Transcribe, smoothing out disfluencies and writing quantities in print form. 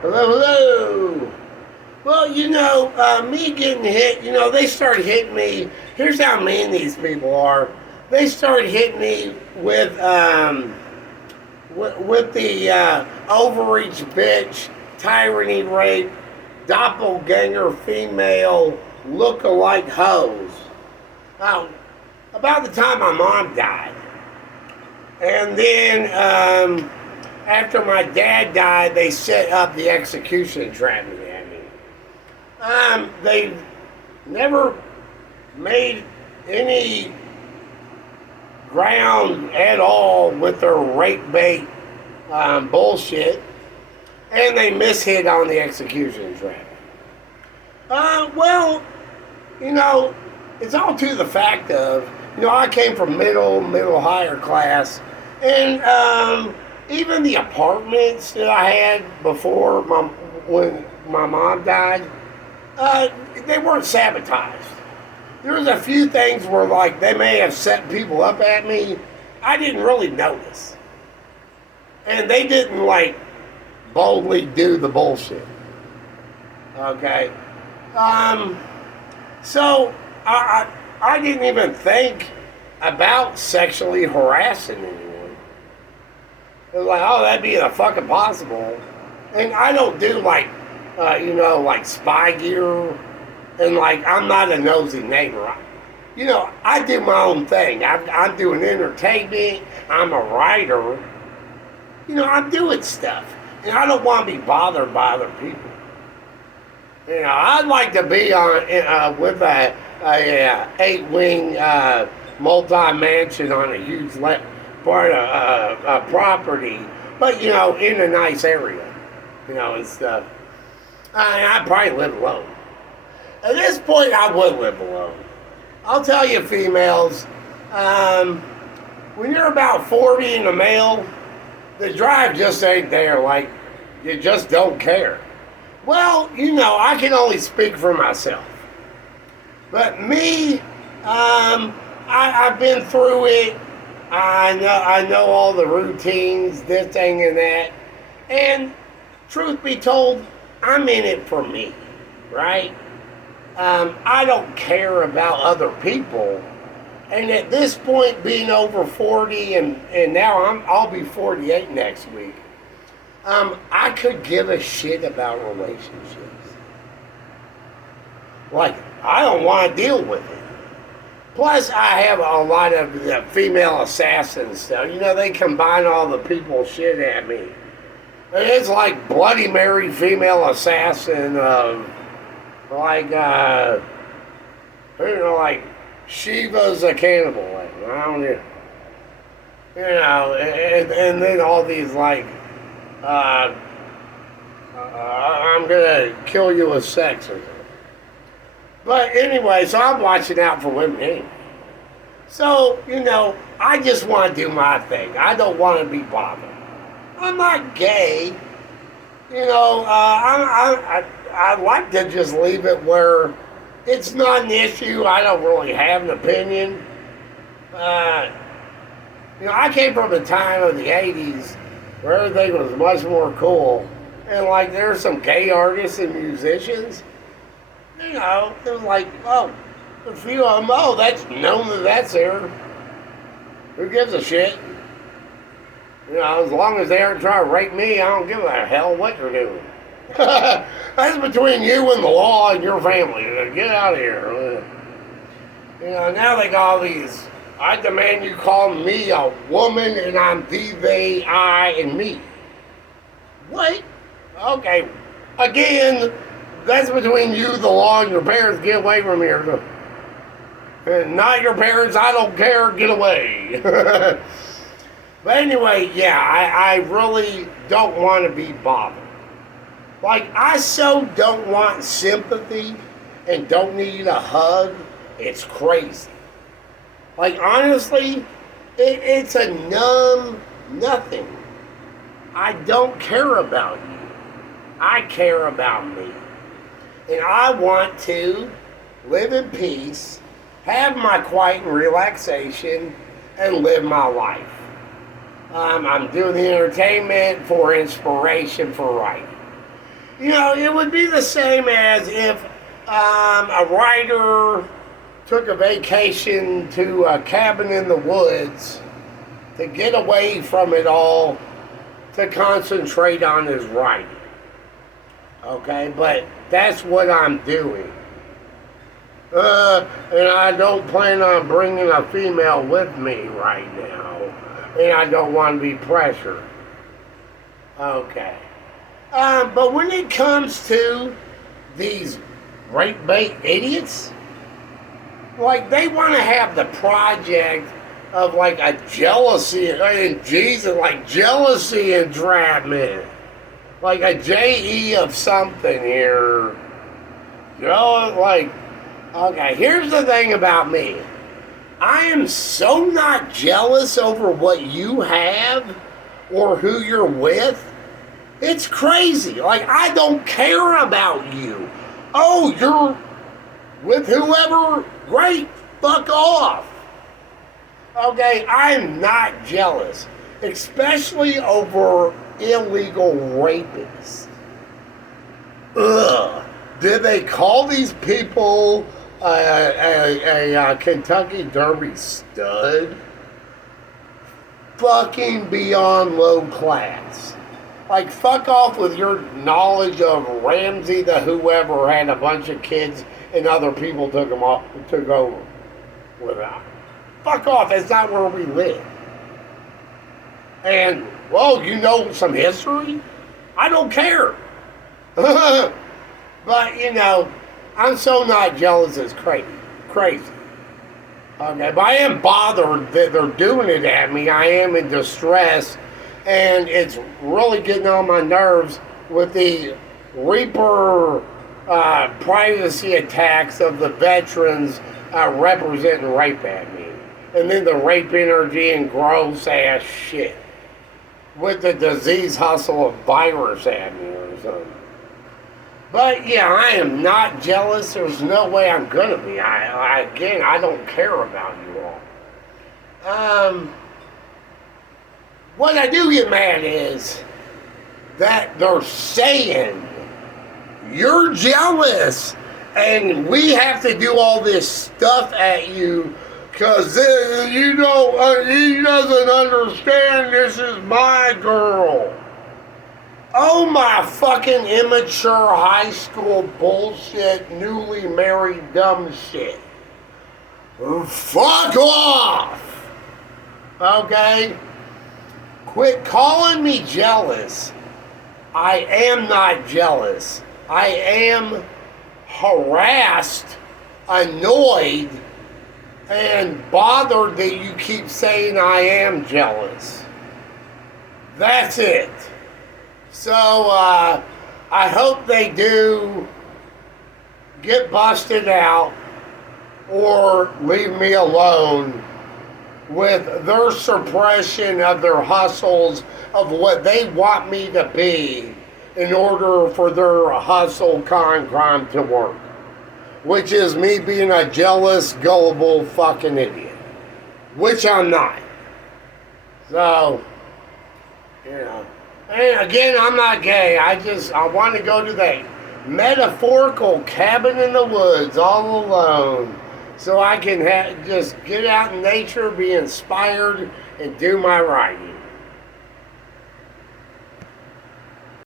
Hello, hello. Well, me getting hit, they started hitting me. Here's how mean these people are. They started hitting me with the overreach bitch, tyranny rape, doppelganger female, look-alike hoes. Now, about the time my mom died. And then, after my dad died, they set up the execution entrapment at me. They never made any ground at all with their rape bait bullshit, and they mishit on the execution entrapment. Well, it's all to the fact of, I came from middle higher class, and even the apartments that I had before when my mom died, they weren't sabotaged. There was a few things where, like, they may have set people up at me. I didn't really notice. And they didn't, like, boldly do the bullshit. Okay? So, I didn't even think about sexually harassing anyone. It was like, oh, that'd be a fucking possible. And I don't do, like, like spy gear. And, like, I'm not a nosy neighbor. I do my own thing. I'm doing entertainment. I'm a writer. I'm doing stuff. And I don't want to be bothered by other people. I'd like to be on with a 8-wing multi-mansion on a huge part of property. But, in a nice area. And stuff. I'd probably live alone. At this point, I would live alone. I'll tell you, females, when you're about 40 and a male, the drive just ain't there. Like, you just don't care. Well, I can only speak for myself. But me, I've been through it. I know all the routines, this thing and that. And truth be told, I'm in it for me, right? I don't care about other people. And at this point, being over 40, and now I'll be 48 next week, I could give a shit about relationships. Like, I don't want to deal with it. Plus, I have a lot of the female assassins stuff. They combine all the people shit at me. And it's like Bloody Mary female assassin, like Shiva's a cannibal. Like, I don't know. And then all these, like, I'm gonna kill you with sex or something. But anyway, so I'm watching out for women anyway. So, I just want to do my thing. I don't want to be bothered. I'm not gay. I'd like to just leave it where it's not an issue. I don't really have an opinion. I came from a time of the 80s where everything was much more cool. And, like, there's some gay artists and musicians. It was like, oh, a few of them, oh, that's known that's there. Who gives a shit? As long as they aren't trying to rape me, I don't give a hell what you're doing. That's between you and the law and your family. Get out of here. Now they got all these, I demand you call me a woman and I'm the, they, I, and me. What? Okay. Again, that's between you, the law, and your parents. Get away from here. And not your parents, I don't care, get away. But anyway, yeah, I really don't want to be bothered. Like, I so don't want sympathy and don't need a hug. It's crazy. Like, honestly, it's a numb nothing. I don't care about you. I care about me. And I want to live in peace, have my quiet and relaxation, and live my life. I'm doing the entertainment for inspiration for writing. You know, it would be the same as if a writer took a vacation to a cabin in the woods to get away from it all to concentrate on his writing. Okay, but that's what I'm doing. And I don't plan on bringing a female with me right now. And I don't want to be pressured. Okay. But when it comes to these rape bait idiots, like they want to have the project of like a jealousy, and Jesus, like jealousy entrapment, like a JE of something here. You know, like, okay, here's the thing about me. I am so not jealous over what you have or who you're with. It's crazy. Like, I don't care about you. Oh, you're with whoever? Great. Fuck off. Okay, I'm not jealous. Especially over illegal rapists. Ugh. Did they call these people a Kentucky Derby stud? Fucking beyond low class. Like, fuck off with your knowledge of Ramsey the whoever had a bunch of kids and other people took over without. Fuck off, that's not where we live. And, well, you know some history? I don't care. But, you know, I'm so not jealous, it's crazy. Crazy. Okay, but I am bothered that they're doing it at me. I am in distress, and it's really getting on my nerves with the Reaper privacy attacks of the veterans representing rape at me. And then the rape energy and gross ass shit with the disease hustle of virus at me or something. But yeah, I am not jealous. There's no way I'm gonna be. Again, I don't care about you all. What I do get mad is that they're saying you're jealous and we have to do all this stuff at you because you know he doesn't understand this is my girl. Oh my fucking immature high school bullshit, newly married dumb shit. Fuck off! Okay? Quit calling me jealous. I am not jealous. I am harassed, annoyed, and bothered that you keep saying I am jealous. That's it. So, I hope they do get busted out or leave me alone with their suppression of their hustles of what they want me to be in order for their hustle crime to work. Which is me being a jealous, gullible fucking idiot. Which I'm not. So, you know. And again, I'm not gay. I want to go to that metaphorical cabin in the woods all alone so I can just get out in nature, be inspired, and do my writing.